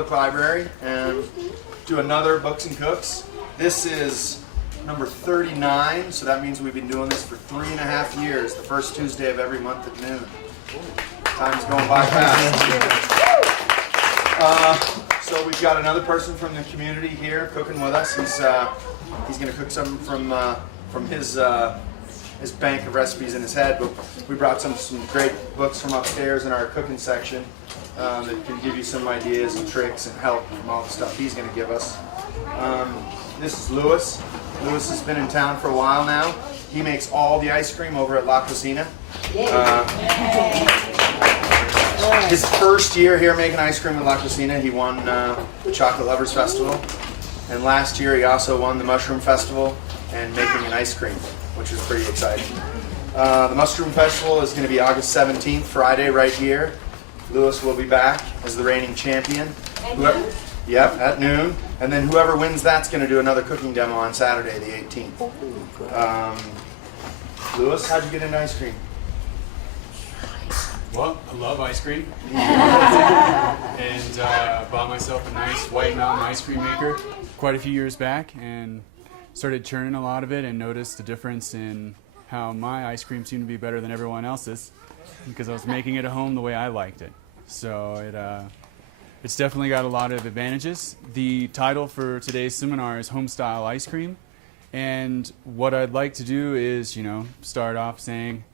Public Library and do another Books and Cooks. This is number 39, so that means we've been doing this for 3.5 years, the first Tuesday of every month at noon. Time's going by fast. So we've got another person from the community here cooking with us. He's going to cook some from his bank of recipes in his head, but we brought some great books from upstairs in our cooking section that can give you some ideas and tricks and help from all the stuff he's going to give us. This is Louis. Louis has been in town for a while now. He makes all the ice cream over at La Cocina. His first year here making ice cream at La Cocina, he won the Chocolate Lovers Festival. And last year he also won the Mushroom Festival and making an ice cream, which was pretty exciting. The Mushroom Festival is going to be August 17th, Friday, right here. Louis will be back as the reigning champion. Yep, at noon. And then whoever wins that's going to do another cooking demo on Saturday, the 18th. Louis, how'd you get into ice cream? Well, I love ice cream. And bought myself a nice White Mountain ice cream maker quite a few years back and started churning a lot of it and noticed the difference in how my ice cream seemed to be better than everyone else's because I was making it at home the way I liked it. So it's definitely got a lot of advantages. The title for today's seminar is Homestyle Ice Cream. And what I'd like to do is, start off saying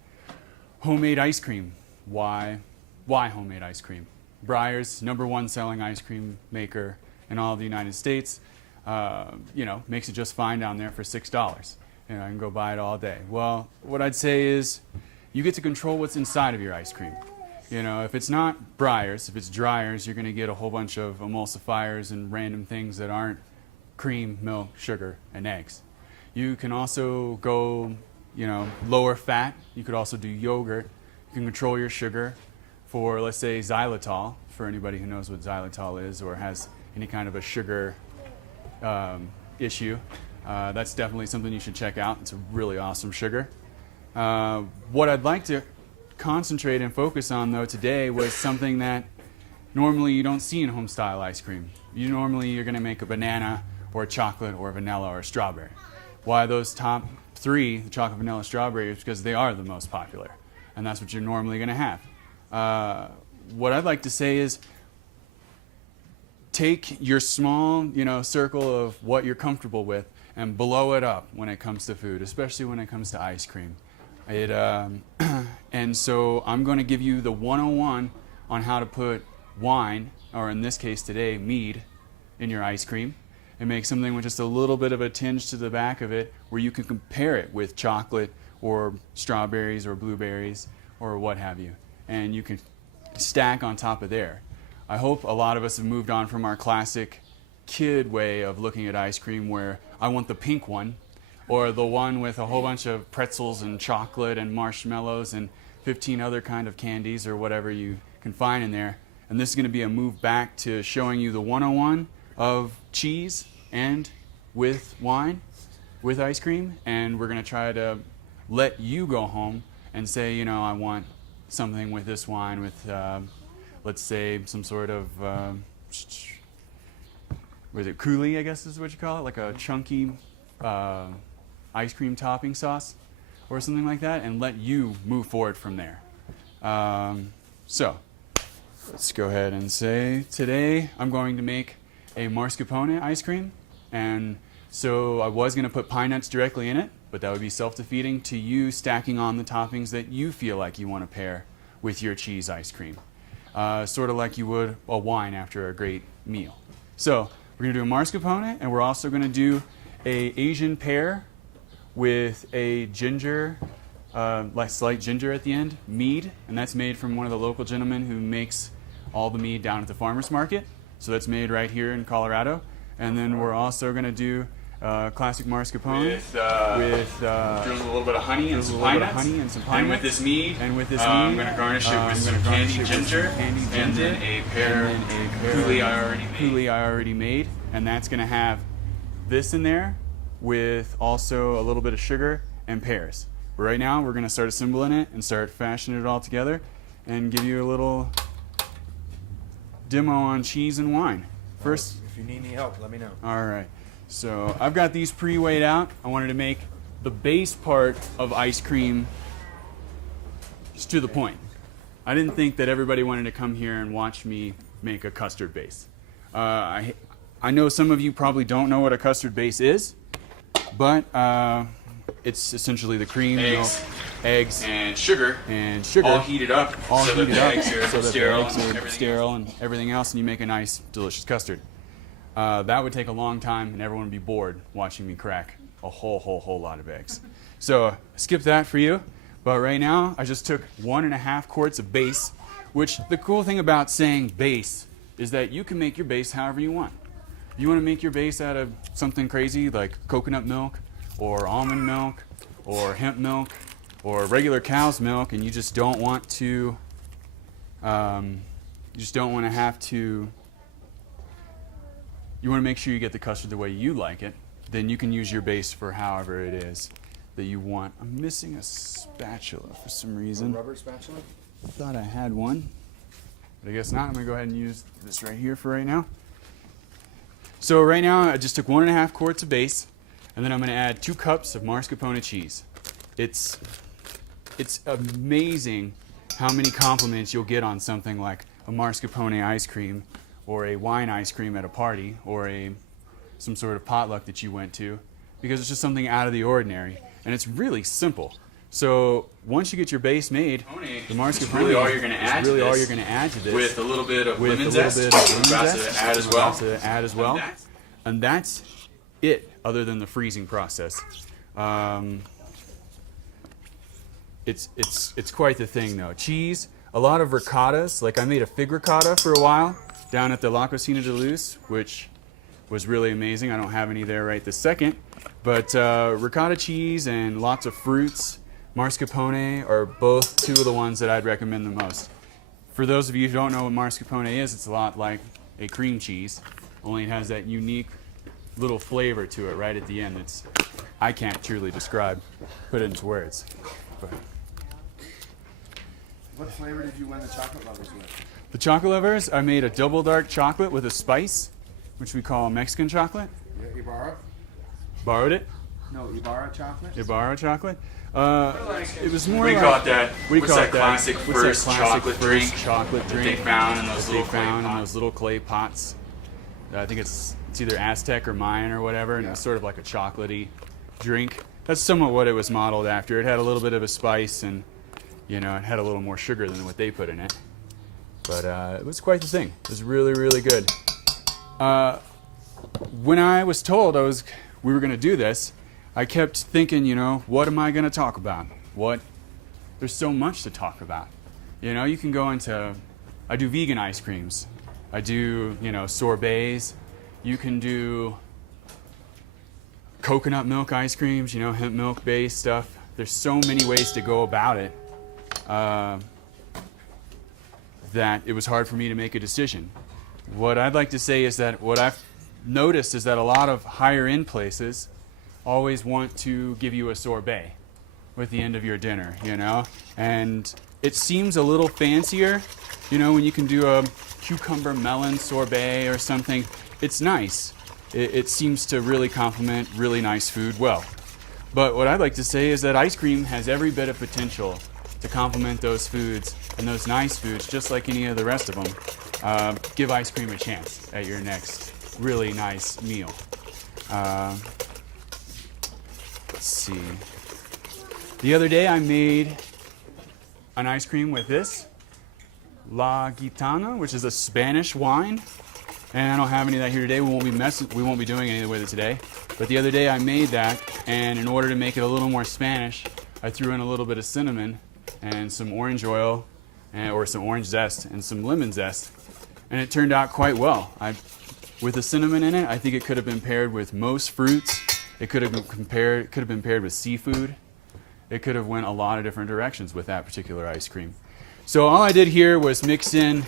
homemade ice cream. Why homemade ice cream? Breyer's, #1 selling ice cream maker in all of the United States, makes it just fine down there for $6. I can go buy it all day. Well, what I'd say is you get to control what's inside of your ice cream. If it's not Breyer's, if it's Dreyer's, you're going to get a whole bunch of emulsifiers and random things that aren't cream, milk, sugar, and eggs. You can also go, lower fat. You could also do yogurt. You can control your sugar for, let's say, xylitol, for anybody who knows what xylitol is or has any kind of a sugar issue. That's definitely something you should check out. It's a really awesome sugar. What I'd like to concentrate and focus on, though, today was something that normally you don't see in homestyle ice cream. You're going to make a banana or a chocolate or a vanilla or a strawberry. Why those top 3, the chocolate, vanilla, strawberry, is because they are the most popular. And that's what you're normally going to have. What I'd like to say is take your small, circle of what you're comfortable with and blow it up when it comes to food, especially when it comes to ice cream. And so I'm going to give you the 101 on how to put wine, or in this case today, mead, in your ice cream and make something with just a little bit of a tinge to the back of it where you can compare it with chocolate or strawberries or blueberries or what have you. And you can stack on top of there. I hope a lot of us have moved on from our classic kid way of looking at ice cream where I want the pink one or the one with a whole bunch of pretzels and chocolate and marshmallows and 15 other kind of candies or whatever you can find in there. And this is going to be a move back to showing you the 101 of cheese and with wine, with ice cream. And we're going to try to let you go home and say, I want something with this wine with, let's say, some sort of, was it coulis, I guess is what you call it, like a chunky ice cream topping sauce or something like that, and let you move forward from there. So let's go ahead and say today I'm going to make a mascarpone ice cream, and so I was going to put pine nuts directly in it, but that would be self-defeating to you stacking on the toppings that you feel like you want to pair with your cheese ice cream, sort of like you would a wine after a great meal. So we're going to do a mascarpone, and we're also going to do a Asian pear with a ginger, like slight ginger at the end, mead, and that's made from one of the local gentlemen who makes all the mead down at the farmer's market. So that's made right here in Colorado. And then we're also going to do classic mascarpone with a little bit of honey and some pine nuts. And with this mead, I'm going to garnish it with some candied ginger, and then a pear coulis I already made. And that's going to have this in there with also a little bit of sugar and pears. But right now we're going to start assembling it and start fashioning it all together and give you a little demo on cheese and wine. first. If you need any help, let me know. All right. So I've got these pre-weighed out. I wanted to make the base part of ice cream just to the point. I didn't think that everybody wanted to come here and watch me make a custard base. I know some of you probably don't know what a custard base is, but it's essentially the cream, milk, eggs, and sugar, all heated up, so that the eggs are sterile and everything else, and you make a nice, delicious custard. That would take a long time, and everyone would be bored watching me crack a whole lot of eggs. So skip that for you. But right now, I just took 1.5 quarts of base, which the cool thing about saying base is that you can make your base however you want. You want to make your base out of something crazy like coconut milk or almond milk or hemp milk or regular cow's milk, and you just don't want to you want to make sure you get the custard the way you like it, then you can use your base for however it is that you want. I'm missing a spatula for some reason. A rubber spatula? I thought I had one, but I guess not. I'm going to go ahead and use this right here for right now. So right now, I just took 1.5 quarts of base, and then I'm going to add 2 cups of mascarpone cheese. It's amazing how many compliments you'll get on something like a mascarpone ice cream or a wine ice cream at a party or some sort of potluck that you went to, because it's just something out of the ordinary, and it's really simple. So once you get your base made, the mascarpone is really all you're going to add to this, with a little bit of lemon zest, to add as well, and that's it. Other than the freezing process, it's quite the thing though. Cheese, a lot of ricottas. Like I made a fig ricotta for a while down at the La Cocina de Luz, which was really amazing. I don't have any there right this second, but ricotta cheese and lots of fruits, mascarpone are both 2 of the ones that I'd recommend the most. For those of you who don't know what mascarpone is, it's a lot like a cream cheese, only it has that unique little flavor to it right at the end. I can't truly put it into words. But what flavor did you win the chocolate lovers with? The chocolate lovers, I made a double dark chocolate with a spice, which we call Mexican chocolate. Yeah, Ibarra? Borrowed it. No, Ibarra chocolate? Ibarra chocolate. It was more We like... caught that. We What's caught that classic first chocolate drink that they found in those little clay pots. I think it's either Aztec or Mayan or whatever, and Yeah. it was sort of like a chocolatey drink. That's somewhat what it was modeled after. It had a little bit of a spice, and it had a little more sugar than what they put in it. But it was quite the thing. It was really, really good. When I was told we were going to do this, I kept thinking, what am I going to talk about? There's so much to talk about. You can go into, I do vegan ice creams. I do, sorbets. You can do coconut milk ice creams, hemp milk based stuff. There's so many ways to go about it that it was hard for me to make a decision. What I'd like to say is that what I've noticed is that a lot of higher end places always want to give you a sorbet with the end of your dinner, and it seems a little fancier, when you can do a cucumber melon sorbet or something. It's nice. It seems to really complement really nice food well. But what I'd like to say is that ice cream has every bit of potential to complement those foods and those nice foods, just like any of the rest of them. Give ice cream a chance at your next really nice meal. Let's see. The other day I made an ice cream with this, La Gitana, which is a Spanish wine. And I don't have any of that here today. We won't be doing any with it today. But the other day I made that, and in order to make it a little more Spanish, I threw in a little bit of cinnamon and some orange oil, or some orange zest and some lemon zest, and it turned out quite well. With the cinnamon in it, I think it could have been paired with most fruits. It could have been paired with seafood. It could have went a lot of different directions with that particular ice cream. So all I did here was mix in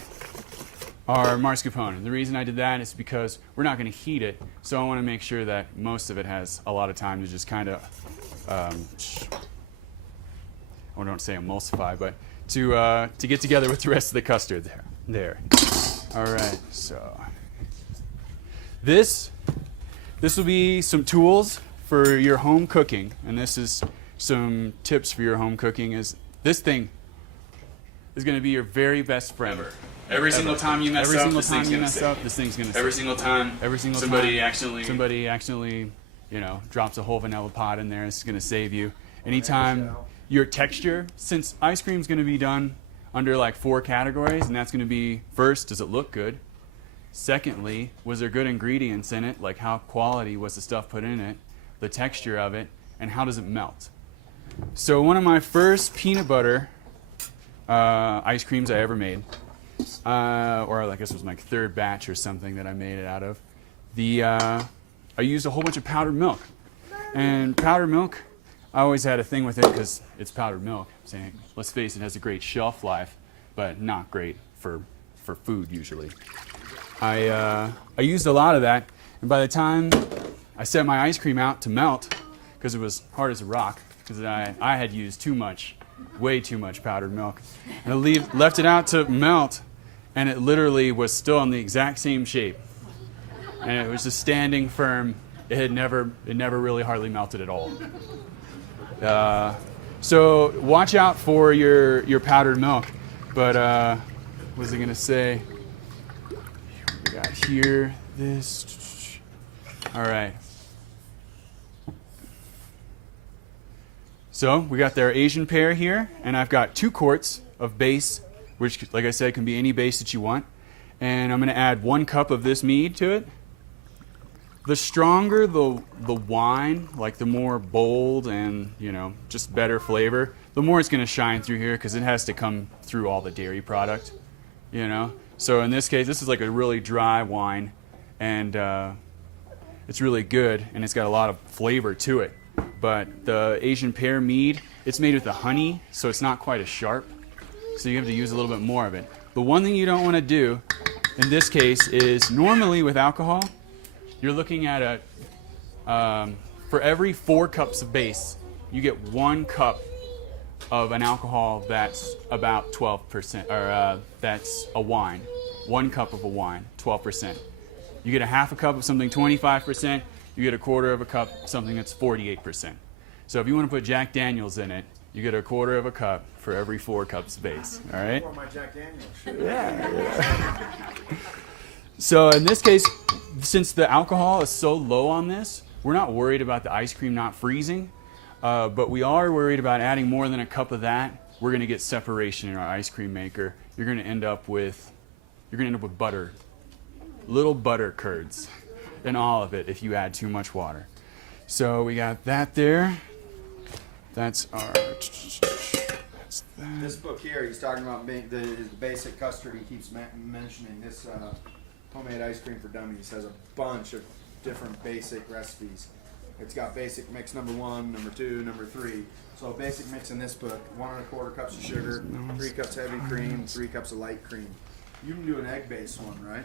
our mascarpone. And the reason I did that is because we're not going to heat it, so I want to make sure that most of it has a lot of time to just kind of, I don't say emulsify, but to get together with the rest of the custard there. All right, so This will be some tools for your home cooking, and this is some tips for your home cooking. Is this thing is going to be your very best friend. Every single time you mess up, this thing's gonna save you. this thing's going to Every single time somebody accidentally drops a whole vanilla pot in there, it's going to save you. Anytime your texture, since ice cream's going to be done under like 4 categories, and that's going to be, first, does it look good? Secondly, was there good ingredients in it? Like how quality was the stuff put in it? The texture of it, and how does it melt? So one of my first peanut butter ice creams I ever made, or I guess it was my 3rd batch or something that I made it out of, I used a whole bunch of powdered milk. And powdered milk, I always had a thing with it because it's powdered milk. Saying, let's face it, it has a great shelf life, but not great for food usually. I used a lot of that, and by the time I set my ice cream out to melt, because it was hard as a rock, because I had used way too much powdered milk, and I left it out to melt, and it literally was still in the exact same shape, and it was just standing firm. It never really hardly melted at all. So watch out for your powdered milk. But what was I gonna say? We got here this. All right. So we got their Asian pear here, and I've got 2 quarts of base, which, like I said, can be any base that you want. And I'm going to add 1 cup of this mead to it. The stronger the wine, like the more bold and just better flavor, the more it's going to shine through here because it has to come through all the dairy product. So in this case, this is like a really dry wine, and it's really good, and it's got a lot of flavor to it. But the Asian pear mead, it's made with the honey, so it's not quite as sharp. So you have to use a little bit more of it. The one thing you don't want to do in this case is, normally with alcohol, you're looking at for every 4 cups of base, you get 1 cup of an alcohol that's about 12%, or that's a wine. 1 cup of a wine, 12%. You get a half a cup of something 25%, you get a quarter of a cup, something that's 48%. So if you want to put Jack Daniels in it, you get a quarter of a cup for every 4 cups of base. All right? Pour my Jack Daniels. Yeah. So in this case, since the alcohol is so low on this, we're not worried about the ice cream not freezing, but we are worried about adding more than a cup of that. We're going to get separation in our ice cream maker. You're going to end up with butter, little butter curds in all of it if you add too much water. So we got that there. That's our. That's that. This book here, he's talking about the basic custard. He keeps mentioning this homemade ice cream for dummies. Has a bunch of different basic recipes. It's got basic mix number 1, number 2, number 3. So a basic mix in this book: 1 1/4 cups of sugar, 3 cups heavy cream, 3 cups of light cream. You can do an egg-based one, right?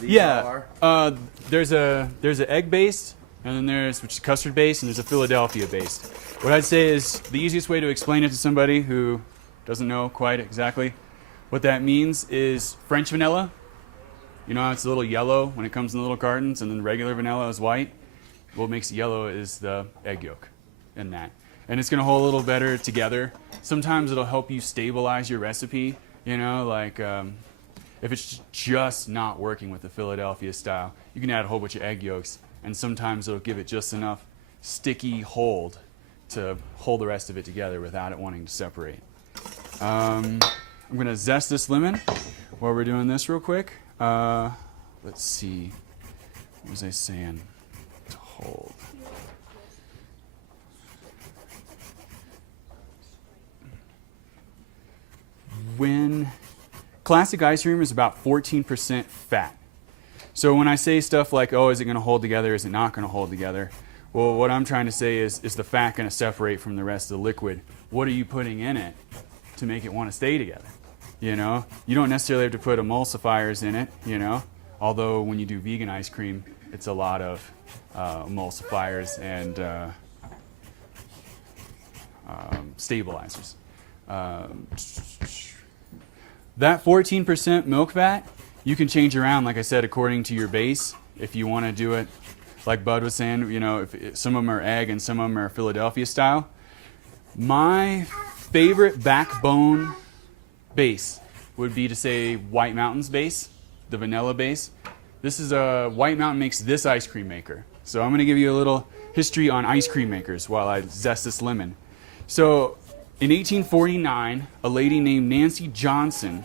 These all are? There's an egg-based, and then there's, which is custard-based, and there's a Philadelphia-based. What I'd say is the easiest way to explain it to somebody who doesn't know quite exactly what that means is French vanilla. You know how it's a little yellow when it comes in the little cartons, and then regular vanilla is white? What makes it yellow is the egg yolk in that. And it's going to hold a little better together. Sometimes it'll help you stabilize your recipe, if it's just not working with the Philadelphia style, you can add a whole bunch of egg yolks, and sometimes it'll give it just enough sticky hold to hold the rest of it together without it wanting to separate. I'm going to zest this lemon while we're doing this real quick. Let's see. What was I saying? To hold. When classic ice cream is about 14% fat. So when I say stuff like, oh, is it going to hold together? Is it not going to hold together? Well, what I'm trying to say is the fat going to separate from the rest of the liquid? What are you putting in it to make it want to stay together? You don't necessarily have to put emulsifiers in it, although when you do vegan ice cream, it's a lot of emulsifiers and stabilizers. That 14% milk fat, you can change around, like I said, according to your base. if you want to do it like Bud was saying, you know, if some of them are egg and some of them are Philadelphia style. My favorite backbone base would be to say White Mountain's base, the vanilla base. This is White Mountain makes this ice cream maker. So I'm going to give you a little history on ice cream makers while I zest this lemon. So in 1849, a lady named Nancy Johnson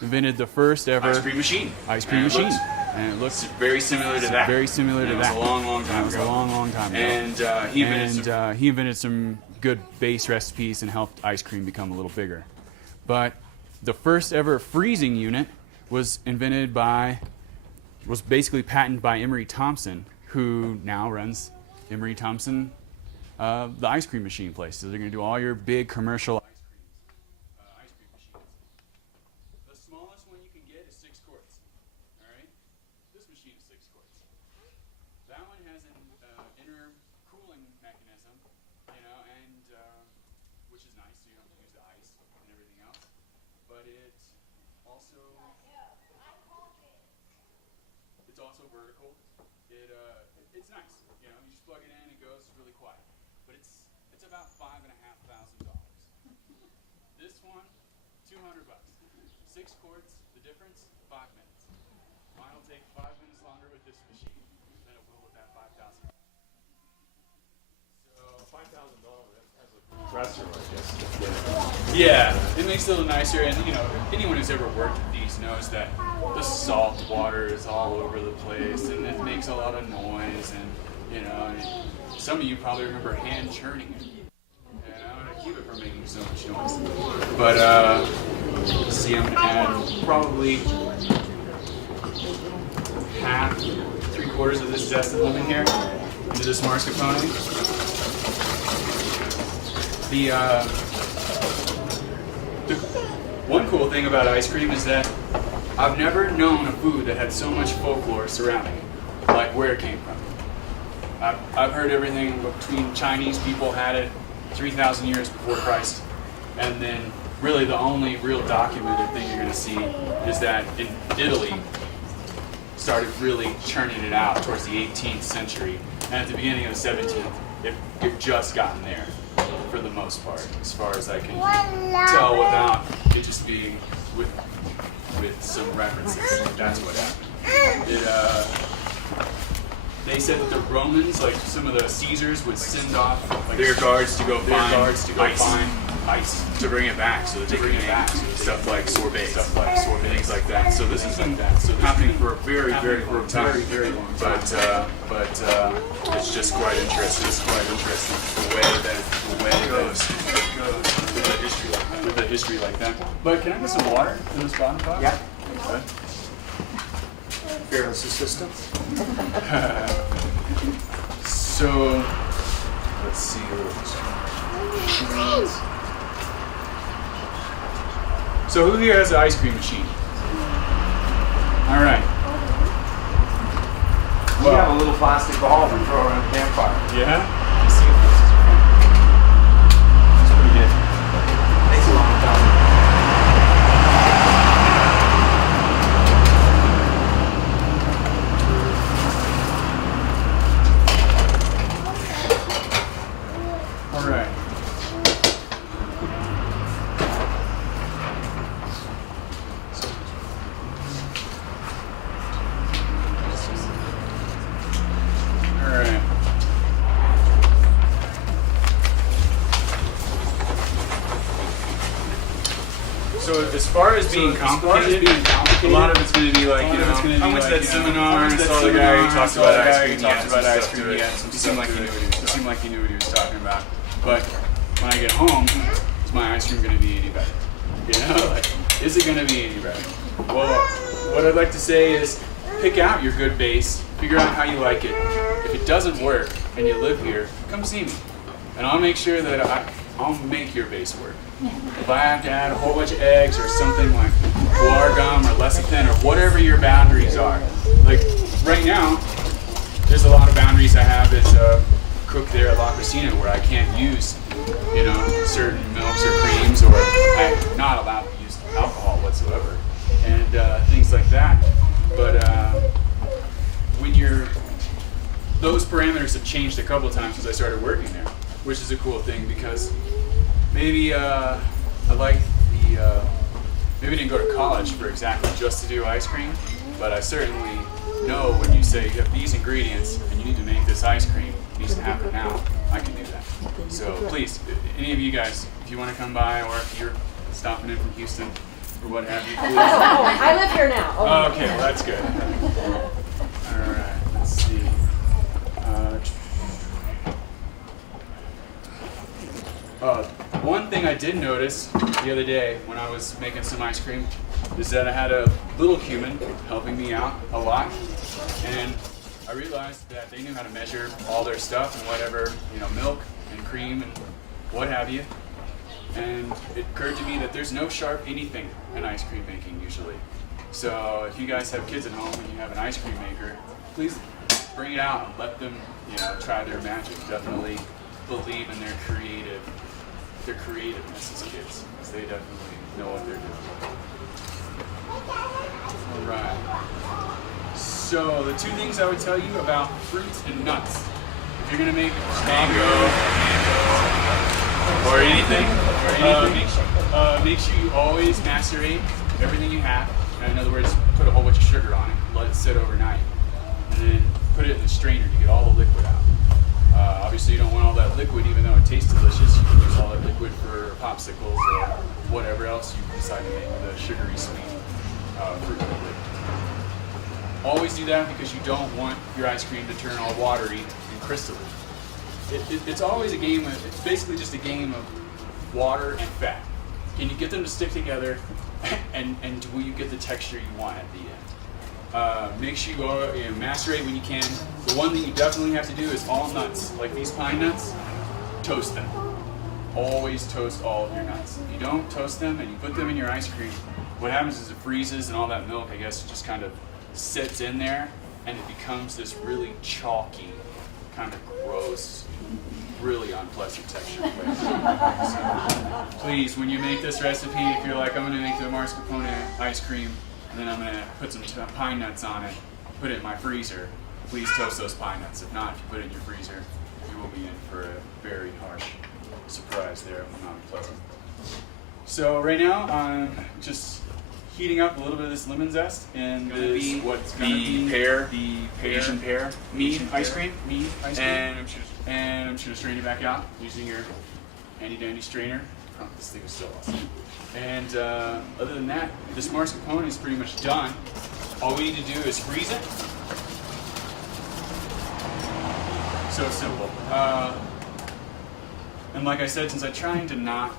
invented the first ever Ice cream machine. And it looks very similar to that. Very similar to that. It was a long, long time ago. It was a long, long time ago. And he invented some good base recipes and helped ice cream become a little bigger. But the first ever freezing unit was basically patented by Emery Thompson, who now runs Emery Thompson, the ice cream machine place. So they're going to do all your big commercial ice cream machines. The smallest one you can get is 6 quarts. All right, this machine is 6 quarts. That one has an inner cooling mechanism, you know, and which is nice, so you don't have to use the ice and everything else. But it's also vertical. It's nice. You know, you just plug it in, it goes, it's really quiet. But it's about $5,500. This one, $200. 6 quarts. The difference, 5 minutes. Mine will take 5 minutes longer with this machine than it will with that $5,000. So $5,000. That's a compressor, I guess. Yeah, it makes it a little nicer, and you know, anyone who's ever worked with these knows that the salt water is all over the place, and it makes a lot of noise, and you know, some of you probably remember hand churning it, you know, to keep it from making so much noise. But let's see, I'm gonna add probably half, 3/4 of this zested lemon here into this mascarpone. The one cool thing about ice cream is that I've never known a food that had so much folklore surrounding it, like where it came from. I've heard everything between Chinese people had it 3,000 years before Christ, and then really the only real documented thing you're going to see is that in Italy started really churning it out towards the 18th century, and at the beginning of the 17th, it just gotten there for the most part, as far as I can tell without it just being with some references. That's what happened. They said that the Romans, like some of the Caesars, would send off their guards to go find ice to bring it back, so that they bring it back. Stuff like sorbets, things like that. So this has been happening for a very, very long time. But it's just quite interesting. It's quite interesting the way it goes with the history like that. But can I get some water in this bottom pot? Yeah. Okay. Fearless assistant. So let's see. So who here has an ice cream machine? All right. We have a little plastic ball we throw around the campfire. Yeah? Let's see if this is It's pretty good. Takes a long time. all right. All right. So as far as being complicated, a lot of it's going to be like, you know, I went to that seminar and saw the guy who talked about ice cream. He seemed like he knew what he was talking about. But when I get home, is my ice cream going to be any better? You know, like, is it going to be any better? Well, what I'd like to say is pick out your good base, figure out how you like it. If it doesn't work and you live here, come see me. And I'll make sure that I'll make your base work. If I have to add a whole bunch of eggs or something like guar gum or lecithin or whatever your boundaries are. Like right now, there's a lot of boundaries I have as cook there at La Cucina where I can't use, you know, certain milks or creams, or I'm not allowed to use alcohol whatsoever, and things like that. But when you're those parameters have changed a couple of times since I started working there, which is a cool thing because maybe I like the, maybe I didn't go to college for exactly just to do ice cream, but I certainly know when you say you have these ingredients and you need to make this ice cream, it needs to happen now, I can do that. So please, any of you guys, if you want to come by or if you're stopping in from Houston or what have you, please. I live here now. Oh, okay, well that's good. All right, let's see. One thing I did notice the other day when I was making some ice cream is that I had a little human helping me out a lot, and I realized that they knew how to measure all their stuff and whatever, milk and cream and what have you. And it occurred to me that there's no sharp anything in ice cream making usually. So if you guys have kids at home and you have an ice cream maker, please bring it out and let them, try their magic. Definitely believe in their creativeness as kids, because they definitely know what they're doing. All right. So the two things I would tell you about fruits and nuts. If you're gonna make mango or anything, make sure you always macerate everything you have. In other words, put a whole bunch of sugar on it, let it sit overnight, and then put it in the strainer to get all the liquid out. Obviously, you don't want all that liquid, even though it tastes delicious. You can use all that liquid for popsicles or whatever else you decide to make with a sugary sweet fruit liquid. Always do that because you don't want your ice cream to turn all watery and crystalline. It's always a game of, it's basically just a game of water and fat. Can you get them to stick together, and will you get the texture you want at the end? Make sure you macerate when you can. The one thing you definitely have to do is all nuts, like these pine nuts, toast them. Always toast all of your nuts. If you don't toast them and you put them in your ice cream, what happens is it freezes and all that milk, I guess, just kind of sits in there and it becomes this really chalky, kind of gross, really unpleasant texture. So, please, when you make this recipe, if you're like, I'm going to make the mascarpone ice cream, and then I'm going to put some pine nuts on it, put it in my freezer, please toast those pine nuts. If not, if you put it in your freezer, you will be in for a very harsh surprise there, not unpleasant. So right now, I'm just heating up a little bit of this lemon zest and this, what's going to be the Asian pear mead ice cream. And I'm just going to strain it back out using your handy dandy strainer. Oh, this thing is so awesome. And other than that, this mascarpone is pretty much done. All we need to do is freeze it. So simple. And like I said, since I'm trying to not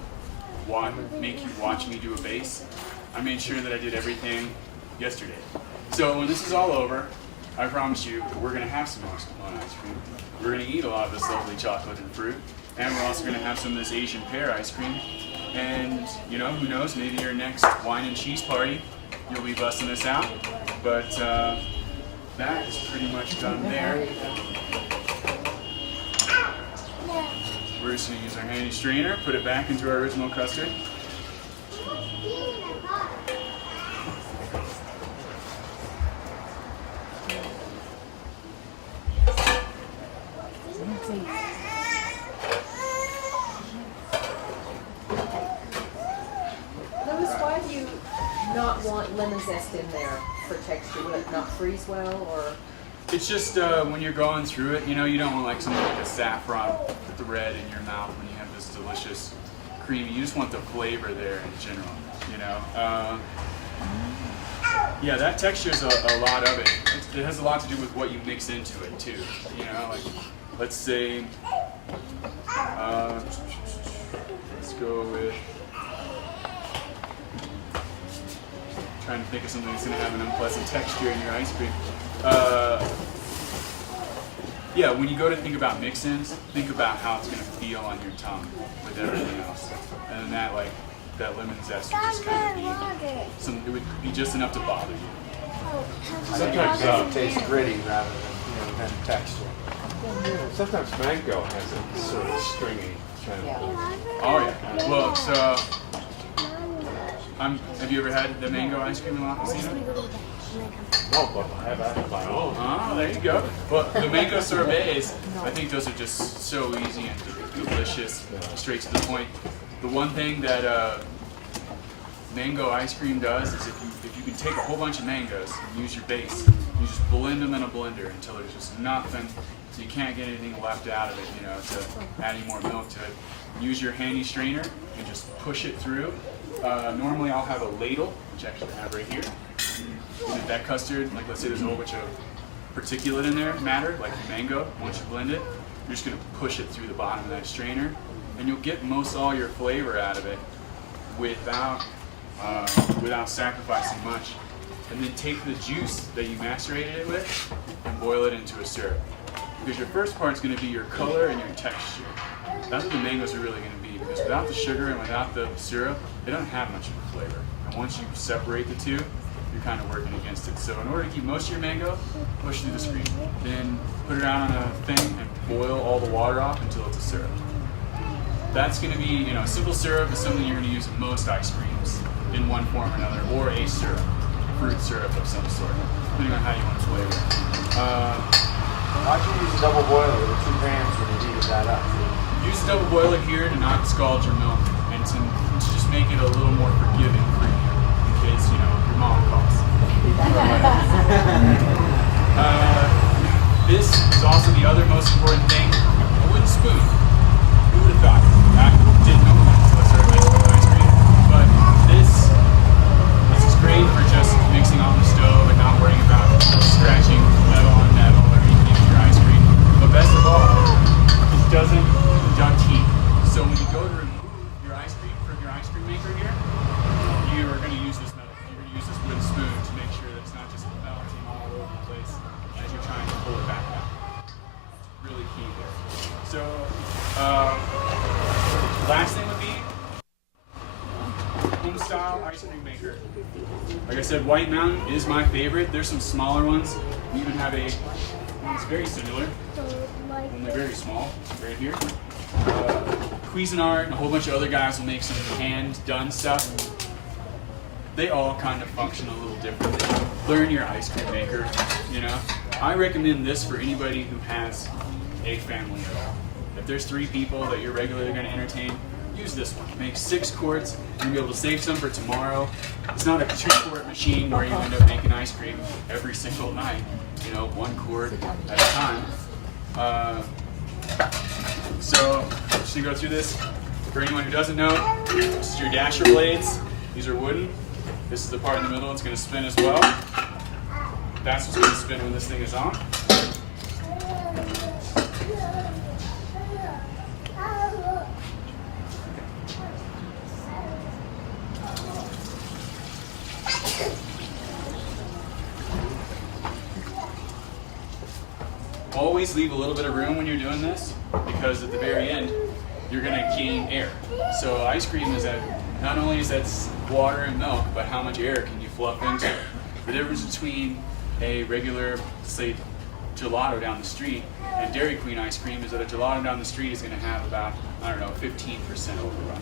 make you watch me do a base, I made sure that I did everything yesterday. So when this is all over, I promise you we're going to have some mascarpone ice cream. We're going to eat a lot of this lovely chocolate and fruit. And we're also going to have some of this Asian pear ice cream. And, who knows, maybe your next wine and cheese party, you'll be busting this out. But that is pretty much done there. We're just going to use our handy strainer, put it back into our original custard. Why do you not want lemon zest in there for texture? Will it not freeze well, or? It's just when you're going through it, you don't want like something like a saffron with the red in your mouth when you have this delicious cream. You just want the flavor there in general, Yeah, that texture is a lot of it. It has a lot to do with what you mix into it too. Like let's say, let's go with. Trying to think of something that's going to have an unpleasant texture in your ice cream. Yeah, when you go to think about mix-ins, think about how it's going to feel on your tongue with everything else. And then that lemon zest would just kind of it would be just enough to bother you. Sometimes it tastes gritty rather than texture. Sometimes mango has a sort of stringy kind of flavor. Oh yeah. Well, so have you ever had the mango ice cream in La Cocina? No, but I have had my own. Oh, there you go. Well, the mango sorbets, I think those are just so easy and delicious, straight to the point. The one thing that mango ice cream does is if you can take a whole bunch of mangoes and use your base, you just blend them in a blender until there's just nothing, so you can't get anything left out of it, you know, to add any more milk to it. Use your handy strainer and just push it through. Normally I'll have a ladle, which actually I have right here. And if that custard, like let's say there's a whole bunch of particulate in there, matter, like the mango, once you blend it, you're just gonna push it through the bottom of that strainer, and you'll get most all your flavor out of it without sacrificing much. And then take the juice that you macerated it with and boil it into a syrup. Because your first part is gonna be your color and your texture. That's what the mangoes are really gonna be, because without the sugar and without the syrup, they don't have much of a flavor. And once you separate the two, you're kind of working against it. So in order to keep most of your mango, push through the screen. Then put it out on a thing and boil all the water off until it's a syrup. That's going to be, you know, simple syrup is something you're going to use in most ice creams in one form or another, or a syrup, fruit syrup of some sort, depending on how you want to flavor. Why don't you use a double boiler with 2 grams when you heat that up? Use a double boiler here to not scald your milk and to just make it a little more forgiving for you in case, you know, your mom calls. This is also the other most important thing, a wooden spoon. Who would have thought? I didn't know that until I started making ice cream. But this is great for just mixing on the stove and not worrying about scratching metal on metal or anything in your ice cream. But best of all, it doesn't duct heat. So when you go to remove your ice cream from your ice cream maker here, you are going to use this metal. You're going to use this wooden spoon to make sure that it's not just melting all over the place as you're trying to pull it back out. Really key there. So, last thing would be home style ice cream maker. Like I said, White Mountain is my favorite. There's some smaller ones. We even have it's very similar, only very small, right here. Cuisinart and a whole bunch of other guys will make some hand-done stuff. They all kind of function a little differently. Learn your ice cream maker, you know. I recommend this for anybody who has a family at all. If there's 3 people that you're regularly going to entertain, use this one. Make 6 quarts. You're going to be able to save some for tomorrow. It's not a 2-quart machine where you end up making ice cream every single night. You know, 1 quart at a time. So, just going to go through this. For anyone who doesn't know, this is your dasher blades. These are wooden. This is the part in the middle. It's going to spin as well. That's what's going to spin when this thing is on. Always leave a little bit of room when you're doing this, because at the very end, you're going to gain air. So ice cream is that, not only is that water and milk, but how much air can you fluff into it? The difference between a regular, say, gelato down the street and Dairy Queen ice cream is that a gelato down the street is going to have about, I don't know, 15% overrun,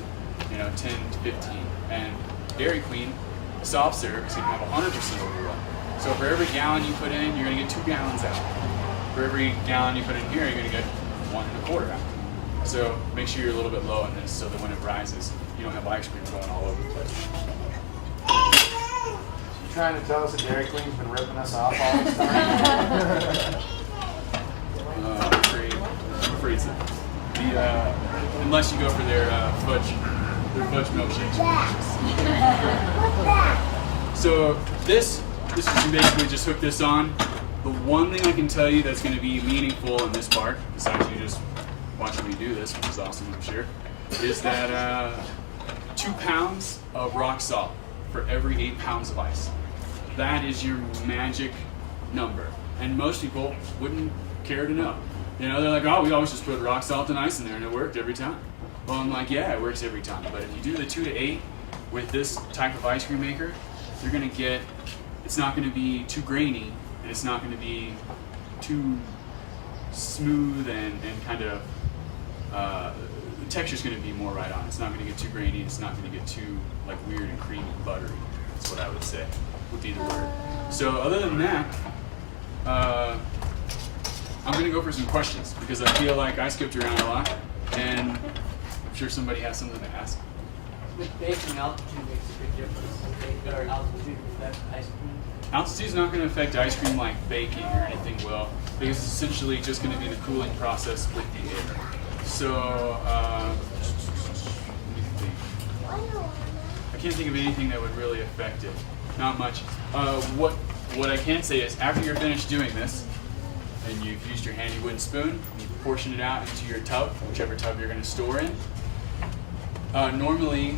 you know, 10 to 15. And Dairy Queen soft syrup is going to have 100% overrun. So for every gallon you put in, you're going to get 2 gallons out. For every gallon you put in here, you're going to get 1 1/4 out. So make sure you're a little bit low in this so that when it rises, you don't have ice cream going all over the place. You trying to tell us that Dairy Queen's been ripping us off all this time? I'm afraid so. Unless you go for their fudge milkshakes. So this is basically just hook this on. The one thing I can tell you that's going to be meaningful in this part, besides you just watching me do this, which is awesome, I'm sure, is that 2 pounds of rock salt for every 8 pounds of ice. That is your magic number. And most people wouldn't care to know. You know, they're like, oh, we always just put rock salt and ice in there and it worked every time. Well, I'm like, yeah, it works every time. But if you do the 2 to 8 with this type of ice cream maker, you're going to get, it's not going to be too grainy, and it's not going to be too smooth and kind of, the texture's going to be more right on. It's not going to get too grainy, it's not going to get too like weird and creamy and buttery. That's what I would say would be the word. So other than that, I'm going to go for some questions because I feel like I skipped around a lot, and I'm sure somebody has something to ask. With baking, altitude makes a big difference. Or altitude affects ice cream. Altitude's not going to affect ice cream like baking or anything will, because it's essentially just going to be the cooling process with the air. So, let me think. I can't think of anything that would really affect it. Not much. What I can say is, after you're finished doing this, and you've used your handy wooden spoon, you portion it out into your tub, whichever tub you're going to store in. Normally,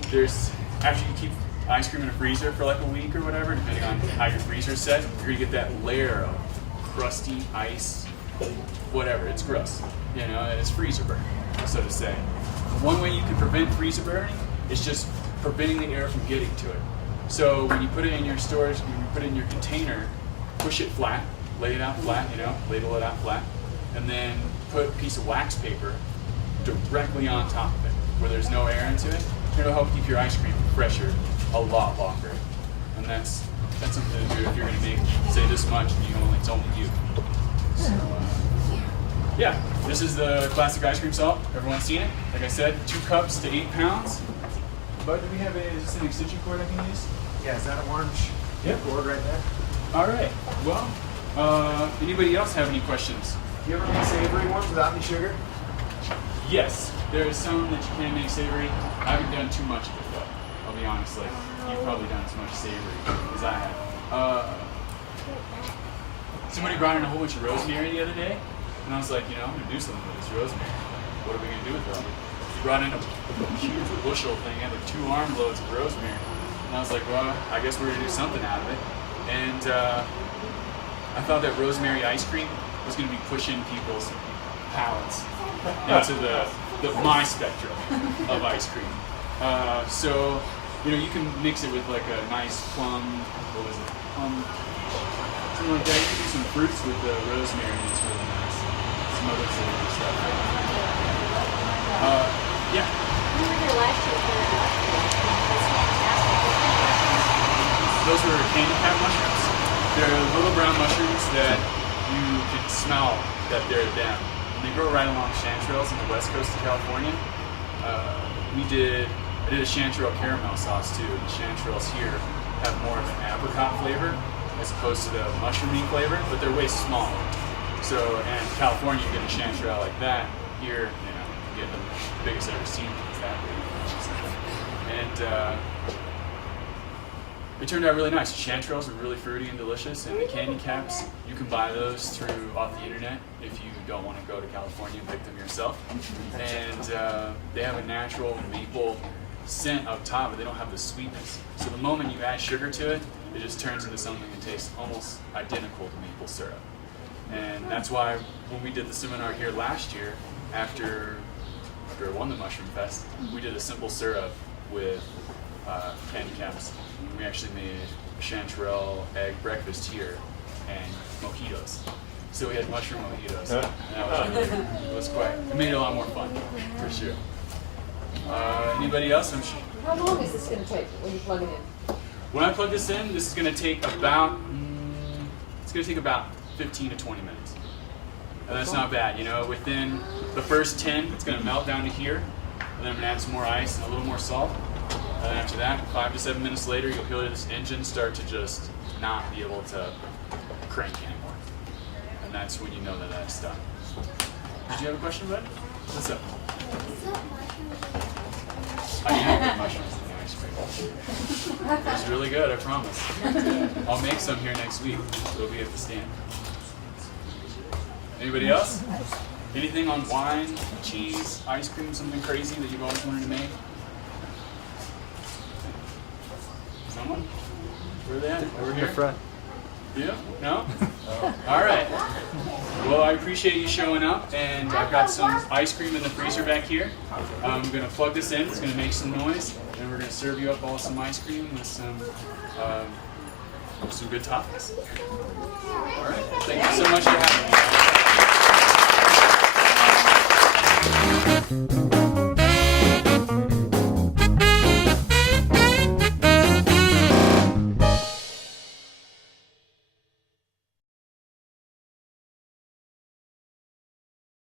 after you keep ice cream in a freezer for like a week or whatever, depending on how your freezer's set, you're going to get that layer of crusty ice, whatever, it's gross. You know, it's freezer burn, so to say. One way you can prevent freezer burning is just preventing the air from getting to it. So when you put it in your storage, when you put it in your container, push it flat, lay it out flat, ladle it out flat, and then put a piece of wax paper directly on top of it, where there's no air into it. It'll help keep your ice cream fresher a lot longer. And that's something to do if you're going to make, say, this much, and it's only you. So, yeah, this is the classic ice cream salt. Everyone's seen it. Like I said, 2 cups to 8 pounds. But do we have is this an extension cord I can use? Yeah, is that orange board right there? All right. Well, anybody else have any questions? Do you ever make savory ones without any sugar? Yes, there is some that you can make savory. I haven't done too much of it though. I'll be honest. Like you've probably done as much savory as I have. Somebody brought in a whole bunch of rosemary the other day, and I was like, I'm gonna do something with this rosemary. What are we gonna do with it? He brought in a huge bushel thing, had like 2 armloads of rosemary, and I was like, well, I guess we're gonna do something out of it. And I thought that rosemary ice cream was going to be pushing people's palates into my spectrum of ice cream. So, you can mix it with like a nice plum, something like that. You can do some fruits with the rosemary, and it's really nice. Some other savory stuff. Yeah. We were here last year for that's fantastic. Those were candy cap mushrooms. They're little brown mushrooms that you can smell that they're them. And they grow right along chanterelles in the west coast of California. I did a chanterelle caramel sauce too. The chanterelles here have more of an apricot flavor as opposed to the mushroomy flavor, but they're way smaller. So in California, you get a chanterelle like that. Here, you get the biggest I've ever seen. And it turned out really nice. Chanterelles are really fruity and delicious, and the candy caps, you can buy those off the internet if you don't want to go to California and pick them yourself. And they have a natural maple scent up top, but they don't have the sweetness. So the moment you add sugar to it, it just turns into something that tastes almost identical to maple syrup. And that's why when we did the seminar here last year, after I won the Mushroom Fest, we did a simple syrup with candy caps. We actually made a chanterelle egg breakfast here and mojitos. So we had mushroom mojitos. And that was it made it a lot more fun, for sure. Anybody else? How long is this going to take when you plug it in? When I plug this in, this is going to take about 15 to 20 minutes. And that's not bad, within the first 10, it's going to melt down to here, and then I'm going to add some more ice and a little more salt. And then after that, 5 to 7 minutes later, you'll hear this engine start to just not be able to crank anymore. And that's when you know that that's done. Did you have a question, bud? What's up? I can put mushrooms in the ice cream. It's really good, I promise. I'll make some here next week. It'll be at the stand. Anybody else? Anything on wine, cheese, ice cream, something crazy that you've always wanted to make? Someone? Where are they at? Over here? front. Yeah? No? All right. Well, I appreciate you showing up, and I've got some ice cream in the freezer back here. I'm going to plug this in. It's going to make some noise, and we're going to serve you up all some ice cream with some good toppings. All right. Thank you so much for having me.